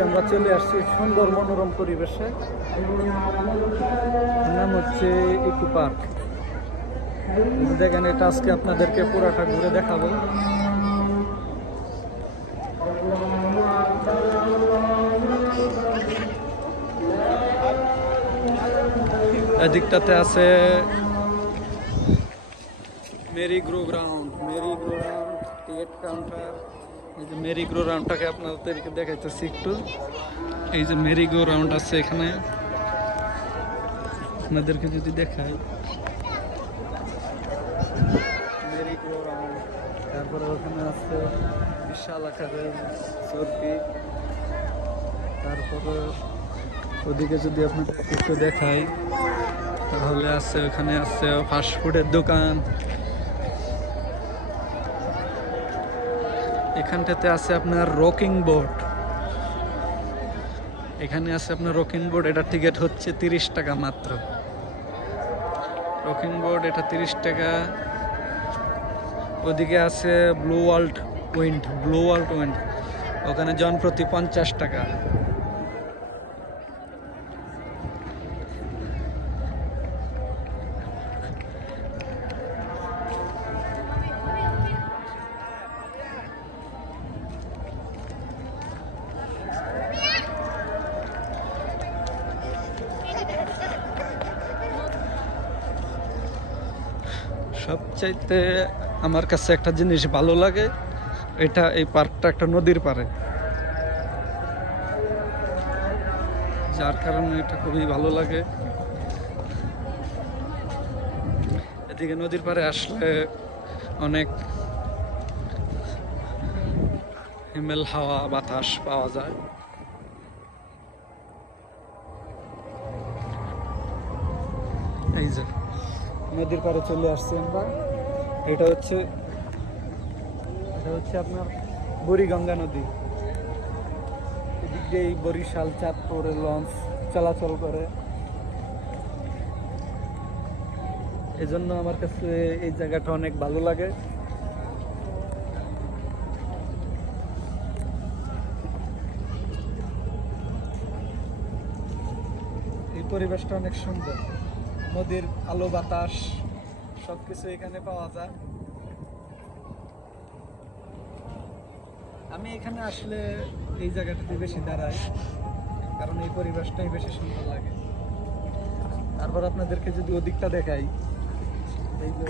আজকে আমরা চলে আসছি সুন্দর মনোরম পরিবেশে। নাম হচ্ছে ইকো পার্ক। দেখেন, এটা আজকে আপনাদেরকে পুরাটা ঘুরে দেখাবো। এদিকটাতে আছে merry go round, ticket counter. এই যে মেরি গ্রো রাউন্ডটাকে আপনাদেরকে দেখাইতেছি একটু। এই যে মেরি গ্রো রাউন্ড আছে এখানে, আপনাদেরকে যদি দেখাই মেরি গ্রো রাউন্ড। তারপরে ওখানে আছে বিশাল আকারের চরকি। তারপরে ওদিকে যদি আপনাদের একটু দেখাই তাহলে আছে, ওখানে আছে ফাস্টফুডের দোকান। এখানটাতে আছে আপনার রকিং বোর্ড। এখানে আছে আপনার রকিং বোর্ড, এটা টিকিট হচ্ছে 30 টাকা মাত্র। রকিং বোর্ড এটা 30 টাকা। ওদিকে আছে ব্লু ওয়ার্ল্ড উইন্ড, ওখানে জন প্রতি 50 টাকা। সবচাইতে আমার কাছে একটা জিনিস ভালো লাগে, এই পার্কটা একটা নদীর পাড়ে, যার কারণে এটা খুবই ভালো লাগে। এদিকে নদীর পাড়ে আসলে অনেক হিমেল হাওয়া বাতাস পাওয়া যায়। এই যে নদীর পাড়ে চলে আসছি আমরা। এটা হচ্ছে আপনার বুড়িগঙ্গা নদী। এদিক দিয়ে বরিশাল চাঁদপুরের লঞ্চ চলাচল করে। এজন্য আমার কাছে এই জায়গাটা অনেক ভালো লাগে। এই পরিবেশটা অনেক সুন্দর, নদীর আলো বাতাস সবকিছু এখানে পাওয়া যায়। আমি এখানে আসলে এই জায়গাটাতে বেশি দাঁড়াই, কারণ এই পরিবেশটাই বেশি সুন্দর লাগে। তারপর আপনাদেরকে যদি ওদিকটা দেখাই, এই যে